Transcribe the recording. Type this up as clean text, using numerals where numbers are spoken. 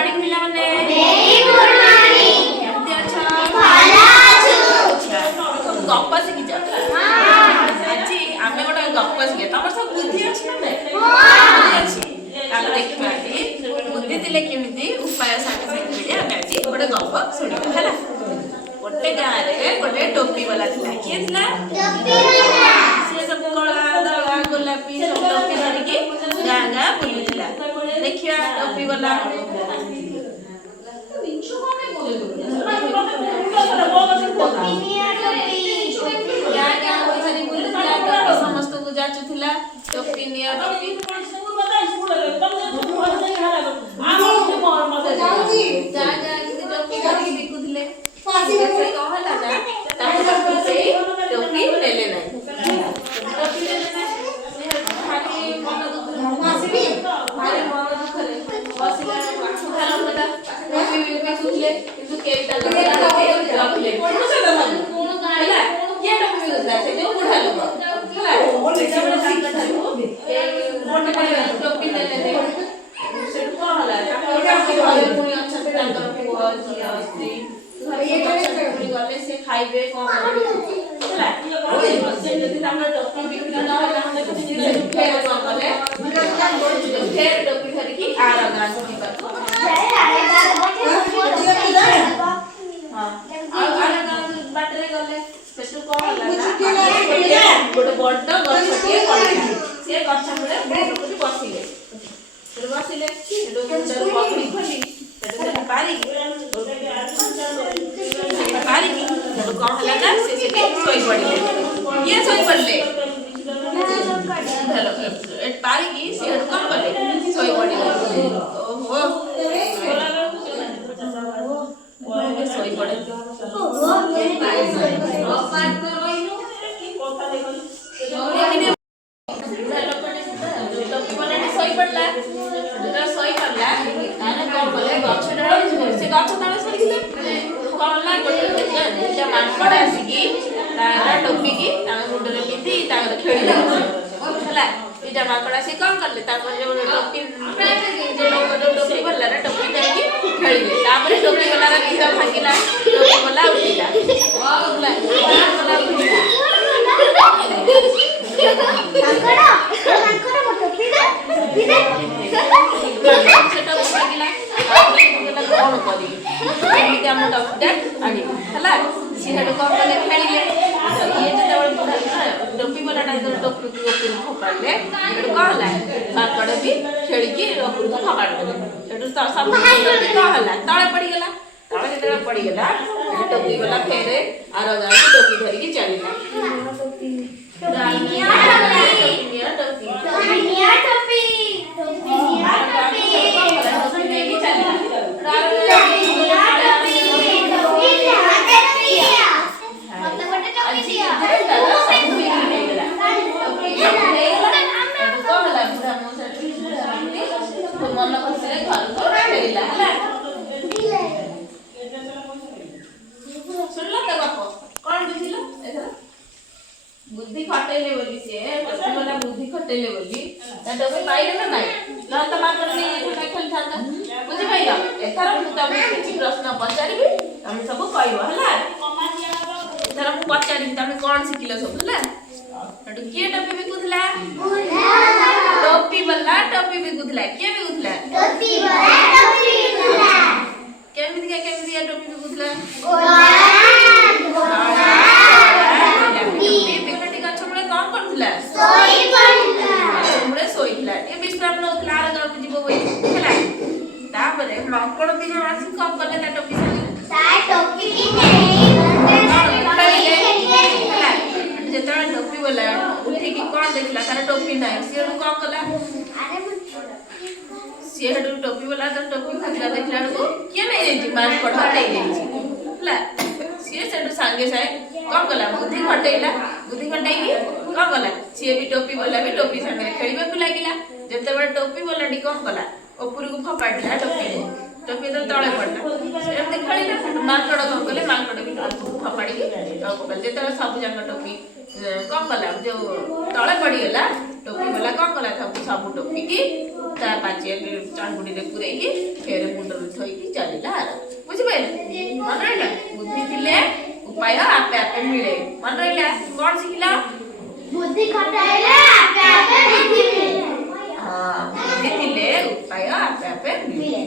morning पिलाने very good morning केमती अच्छा भला छु तुम गप्प सिखी जा आज आमे गोटे गप्प सिखे तमर सब बुद्धि अछि ना बुद्धि अछि ताले देखिबा आदि बुद्धि दिले केमती उपाय साथे साथे मिले आमे आज गोटे गप्प सुनिबा हला गोटे गां रे गोटे टोपी वाला थिला के थिला टोपी वाला से सब कला धला गोलापी सब टोपी धरि के गां गां बुलुथिला देखिया टोपी वाला समस्त को जाचुथिला टोपी निया टोपी टोपी बिकुथिले कहला ना टोपी लेले नहीं टोपी लेले नहीं खाली मन दुख मासिबी भारी मन दुख रे बसिला खालो बेटा टोपी बिकुथिले किंतु केटा रखले कोन गाला ये टोपी बिकुथिला से जो बुढ़ा लोग ହେଲା टोपी लेले नहीं सेठୁ କଣ ହେଲା ଘରେ ପୁଣି ଅଛନ୍ତି ତାଙ୍କର ପୁଅ ଝିଅ ସ୍ତ୍ରୀ ଘରେ ଗଲେ ସେ ଖାଇବେ କଣ ହେଲା ସେ ଯଦି ତାଙ୍କର ଟୋପି ବିକ୍ରି ନ ହେଲା ଫେର କଣ କଲେ ଫେର ଟୋପି ଧରିକି ଆର ଗାଁକୁ ଯିବାକୁ ଆର ଗାଁ ବାଟରେ ଗଲେ ସେଠୁ କଣ ହେଲା ଗୋଟେ ବଡ ଗଛଟିଏ ପଡ଼ିଲା ସେ ଗଛ ମୂଳେ ବୁଢ଼ୀ ବସିଲେ ବସିଲେ ପକଡ଼ି ଖୋଲି ପାରିକି କଣ ହେଲା ନା ସେ ସେଠି ଶୋଇ ପଡ଼ିଲେ କିଏ ଶୋଇ ପଡ଼ିଲେ ପାରିକି ସେ କଣ କଲେ ଶୋଇ ପଡ଼ିଲେ ଓହୋ ଶୋଇ ପଡ଼େ ଶୋଇ ପଡ଼ିଲା ଶୋଇ ପଡ଼ିଲା ତାହେଲେ କଣ କଲେ ଗଛ ଡାଳ ସେ ଗଛ ତଳେ ଶୋଇଥିଲେ କଣ ହେଲା ଗୋଟେ ମାଙ୍କଡ ଆସିକି ତାର ଟୋପିକି ତାଙ୍କ ମୁଣ୍ଡରେ ପିନ୍ଧି ତାଙ୍କର ଖେଳିଲେ ହେଲା ଦିଟା ମାଙ୍କଡ ଆସିକି କଣ କଲେ ତାଙ୍କର ଯୋଉ ଟୋପି ଟୋପି ବାଲାର ଟୋପି ଦେଇକି ଖେଳିଲେ ତାପରେ ଟୋପି ବାଲାର ନିଦ ଭାଙ୍ଗିଲା ଟୋପି ବାଲା ଉଠିଲା कौन करी आम टोपीटा आनी है सी कौन कले खेलिले ये जो टोपी वाला टोपी फोपाड़े कौन है माकड़ भी खेलिकी फोपाड़ देले सब कौन है तले पड़गला तले जो पड़गला टोपी वाला फेरे आर गाँव टोपी धरिकी चलला मन खुशी घर को फेरला सुनल तो गप कौन बुझिल बुद्धि खटेले बोली से वाला बुद्धि खटेले बोली टोपी पाइले ना नहीं न तो मात्र नहीं खेल था बुझी पाइल एथर मु तुमको किसी प्रश्न पचारिबी तुम सब कहबो हला एथर मु पचारि तुम कौन शिखिल सब हला एटू के टोपी बिकुथला टोपी वाला टोपी बिकुथला के बिकुथला टोपी वाला टोपी बिकुथला केमिति टोपी बिकुथला विश्राम नौला आर गाँव जीव माकड़ भी आस कम कले टोपी जो टोपी बोला उठिक कौन देखला तार टोपी ना सी कौन कला सी टोपी वाला तो टोपी खोजला देखला किए नहीं माकड़ नहीं सी सांगे साए कौन कला बुद्धि खटेला बुद्धि खटेगी कौन कला सी भी टोपी वाला भी टोपी सांगे खेलिबा को लागिला जते बड़ टोपी वाला डी कौन कला ऊपर को फपाडला टोपी टोपी तो तळे पडला एमते खेलिला माकड़ कौन कले माकड़ भी फपाडी के पकल जते सब जंग टोपी कौन कला जो तळे पड़ी गला टोपी वाला कौन कला सब टोपी की ता पाचे चांगुड़ी रे पुरैकी फेर मुंड रे थोइकी चलिला बुझि पाइले मन रहिला बुद्धि थिले उपाय आपे आपे मिले मन रहिला कोन सिखिला बुद्धि खटाइले आपे आपे बुद्धि मिले हां बुद्धि थिले उपाय आपे आपे मिले